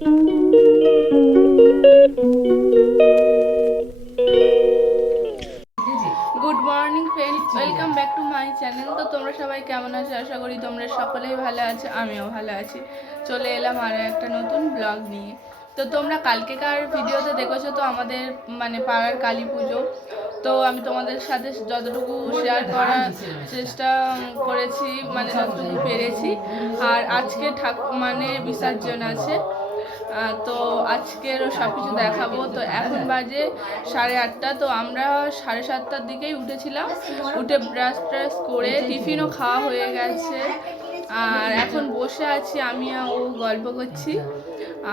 Good morning friends welcome back to my channel তো তোমরা সবাই কেমন আছো? আশা করি তোমরা সকলেই ভালো আছো আমিও ভালো আছি। চলে এলাম আরও একটা নতুন ব্লগ নিয়ে। তো তোমরা কালকেকার ভিডিওতে দেখেছ তো আমাদের মানে পাড়ার কালী পুজো। তো আমি তোমাদের সাথে যতটুকু শেয়ার করার চেষ্টা করেছি মানে যতটুকু পেরেছি। আর আজকে ঠাকুর মানে বিসর্জন আছে। তো আজকেরও সব কিছু দেখাবো। তো এখন বাজে সাড়ে আটটা। তো আমরা সাড়ে সাতটার দিকেই উঠেছিলাম। উঠে ব্রাশ ট্রাশ করে টিফিনও খাওয়া হয়ে গেছে। আর এখন বসে আছি, আমি ও গল্প করছি।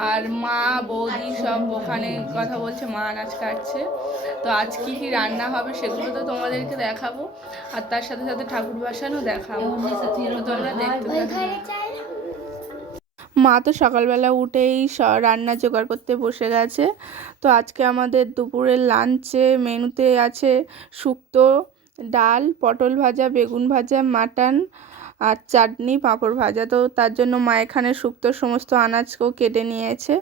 আর মা, বৌদি সব ওখানে কথা বলছে, মা নাচ কাটছে। তো আজ কি কি রান্না হবে সেগুলো তো তোমাদেরকে দেখাবো। আর তার সাথে সাথে ঠাকুর বাসানও দেখাবো। তোমরা দেখতে থাকো। মা তো সকালবেলা উঠেই রান্না জোগাড় করতে বসে গেছে। তো আজকে আমাদের দুপুরের লাঞ্চে মেনুতে আছে শুক্তো, ডাল, পটল ভাজা, বেগুন ভাজা, মাটন আর চাটনি, পাঁপড় ভাজা তো তার জন্য মা এখানে শুক্তোর সমস্ত আনাজকেও কেটে নিয়েছে।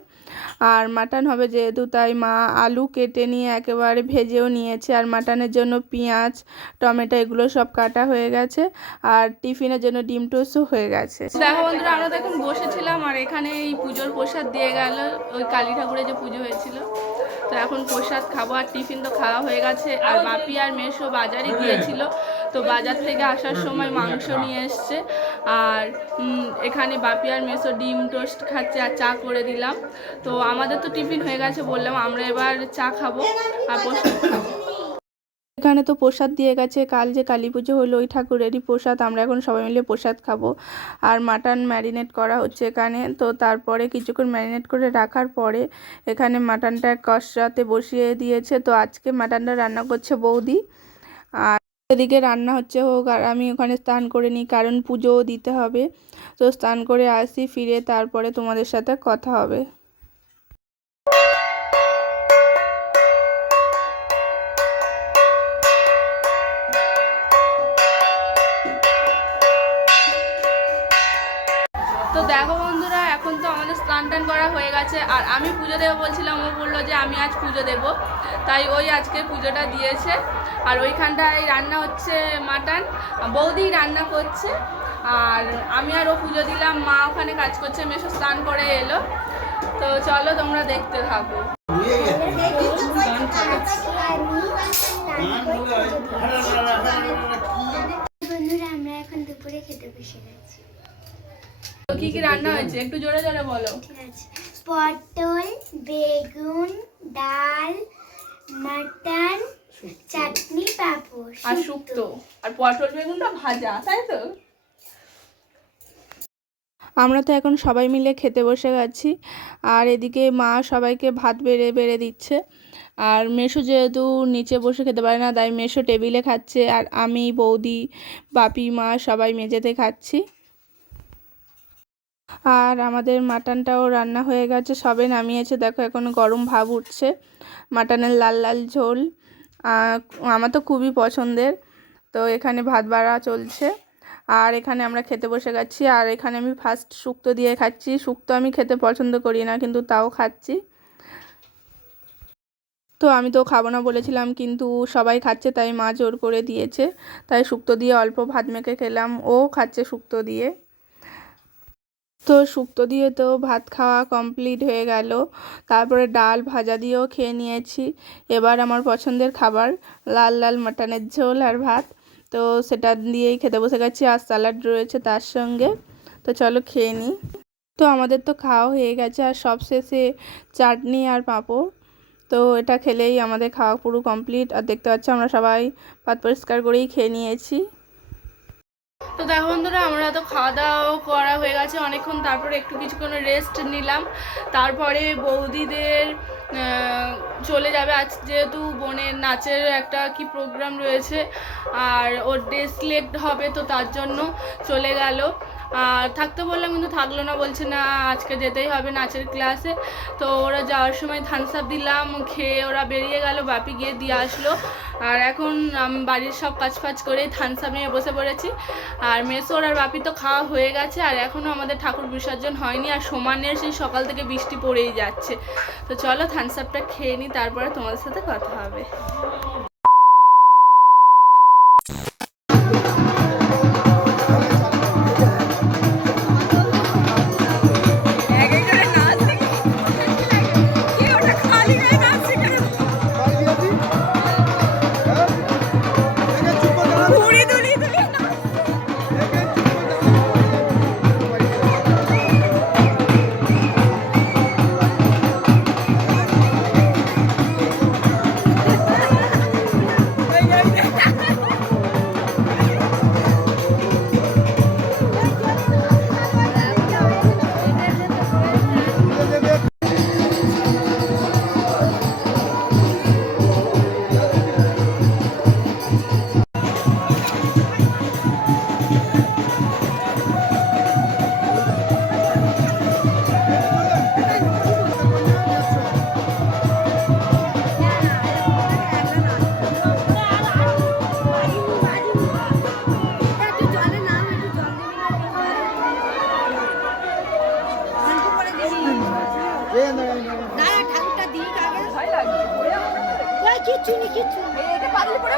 আর মাটন হবে যেহেতু তাই মা আলু কেটে নিয়ে একেবারে ভেজেও নিয়েছে। আর মাটনের জন্য পেঁয়াজ, টমেটো এগুলো সব কাটা হয়ে গেছে। আর টিফিনের জন্য ডিম টোস্টও হয়ে গেছে। দেখো বন্ধুরা, আমরা তো এখন বসেছিলাম আর এখানে এই পুজোর প্রসাদ দিয়ে গেল। ওই কালী ঠাকুরের যে পুজো হয়েছিল। তো এখন প্রসাদ খাব। আর টিফিন তো খাওয়া হয়ে গেছে। আর বাপি আর মেশো বাজারে গিয়েছিল। তো বাজার থেকে আসার সময় মাংস নিয়ে এসছে। আর এখানে বাপি আর মেশো ডিম টোস্ট খাচ্ছে আর চা করে দিলাম। তো আমাদের তো টিফিন হয়ে গেছে বললাম, আমরা এবার চা খাব আর খাব। এখানে তো প্রসাদ দিয়ে গেছে। কাল যে কালী পুজো হলো, ওই ঠাকুরেরই প্রসাদ। আমরা এখন সবাই মিলে প্রসাদ খাব। আর মাটন ম্যারিনেট করা হচ্ছে এখানে। তো তারপরে কিছুক্ষণ ম্যারিনেট করে রাখার পরে এখানে মাটনটা কষাতে বসিয়ে দিয়েছে। তো আজকে মাটনটা রান্না করছে বৌদি। আর এদিকে রান্না হচ্ছে হোক, আর আমি ওখানে স্নান করে নিই, কারণ পুজোও দিতে হবে। তো স্নান করে আসি, ফিরে তারপরে তোমাদের সাথে কথা হবে। তো দেখো করা হয়ে গেছে। আর আমি পুজো দেবো বলছিলাম, ও বলল যে আমি আজ পুজো দেব। তাই ওই আজকে পুজোটা দিয়েছে। আর ওইখানটায় রান্না হচ্ছে মাটন। বৌদি রান্না করছে। আর আমি আর ও পুজো দিলাম, মা ওখানে কাজ করছে মেশো স্নান করে এলো। তো চলো তোমরা দেখতে থাকো। বন্ধুরা, আমরা এখন দুপুরে খেতে বসে গেছি। কি কি রান্না হয়েছে? একটু জোরে জোরে বলো। পটল বেগুন ডাল মাটন চাটনি পাঁপড় আর শুক্তো। আর পটল বেগুনটা ভাজা তাই তো? আমরা তো এখন সবাই মিলে খেতে বসে গেছি আর এদিকে মা সবাইকে ভাত বেড়ে বেড়ে দিচ্ছে। আর মেশো যেহেতু নিচে বসে খেতে পারে না তাই মেশো টেবিলে খাচ্ছে। আর আমি বৌদি বাপি মা সবাই মেঝেতে খাচ্ছি। আর আমাদের মাটনটাও রান্না হয়ে গেছে, সবে নামিয়েছে। দেখো, এখন গরম ভাব উঠছে। মাটনের লাল লাল ঝোল। আমার তো খুবই পছন্দের। তো এখানে ভাত বাড়া চলছে। আর এখানে আমরা খেতে বসে গেছি। আর এখানে আমি ফার্স্ট শুক্তো দিয়ে খাচ্ছি। শুক্তো আমি খেতে পছন্দ করি না, কিন্তু তাও খাচ্ছি। তো আমি তো খাব না বলেছিলাম, কিন্তু সবাই খাচ্ছে, তাই মা জোর করে দিয়েছে। তাই শুক্তো দিয়ে অল্প ভাত মেখে খেলাম। ও খাচ্ছে শুক্তো দিয়ে। তো শুক্তো দিয়ে তো ভাত খাওয়া কমপ্লিট হয়ে গেল। তারপরে ডাল ভাজা দিয়েও খেয়ে নিয়েছি। এবার আমার পছন্দের খাবার লাল লাল মাটনের ঝোল আর ভাত। তো সেটা দিয়েই খেতে বসে গেছি। আর স্যালাড রয়েছে তার সঙ্গে। তো চলো খেয়ে নিই। তো আমাদের তো খাওয়া হয়ে গেছে। আর সব শেষে চাটনি আর পাঁপড়। তো এটা খেলেই আমাদের খাওয়া পুরো কমপ্লিট আর দেখতে পাচ্ছি আমরা সবাই পাত পরিষ্কার করেই খেয়ে নিয়েছি। তো দেখো বন্ধুরা, আমরা তো খাওয়া দাওয়াও করা হয়ে গেছে। অনেকক্ষণ তারপরে একটু কিছুক্ষণ রেস্ট নিলাম। তারপরে বৌদিদের চলে যাবে। আজ যেহেতু বোনের নাচের একটা কি প্রোগ্রাম রয়েছে, আর ওর ডে সিলেক্ট হবে তো তার জন্য চলে গেল। থাকতে বললাম, কিন্তু থাকল না, বলছে না, আজকে যেতেই হবে নাচের ক্লাসে তো ওরা যাওয়ার সময় থানস আপ দিলাম, খেয়ে ওরা বেরিয়ে গেল, বাপি গিয়ে দিয়ে আসলো। আর এখন বাড়ির সব কাজ ফাজ করে থানস আপ নিয়ে বসে পড়েছি। আর মেসোর আর বাপি তো খাওয়া হয়ে গেছে, আর এখনও আমাদের ঠাকুর বিসর্জন হয়নি, আর সমানের সেই সকাল থেকে বৃষ্টি পড়েই যাচ্ছে। তো চলো থানস আপটা খেয়ে নিই তারপরে তোমাদের সাথে কথা হবে। কিচ্ছু নেই কিচ্ছু এটা পারলে পড়ে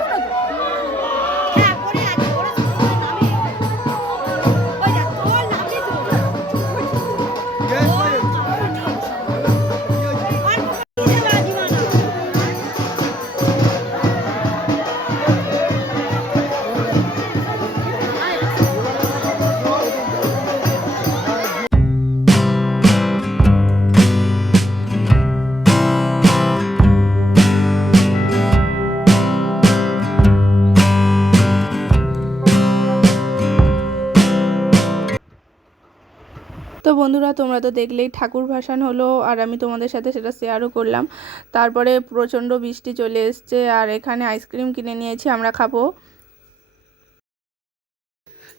তো বন্ধুরা, তোমরা তো দেখলেই ঠাকুর ভাসান হলো আর আমি তোমাদের সাথে সেটা শেয়ারও করলাম। তারপরে প্রচণ্ড বৃষ্টি চলে এসছে আর এখানে আইসক্রিম কিনে নিয়েছি, আমরা খাব।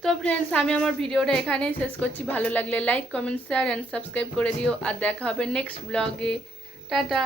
তো ফ্রেন্ডস আমি আমার ভিডিওটা এখানেই শেষ করছি। ভালো লাগলে like comment share and subscribe করে দিও। আর দেখা হবে নেক্সট ব্লগে টাটা।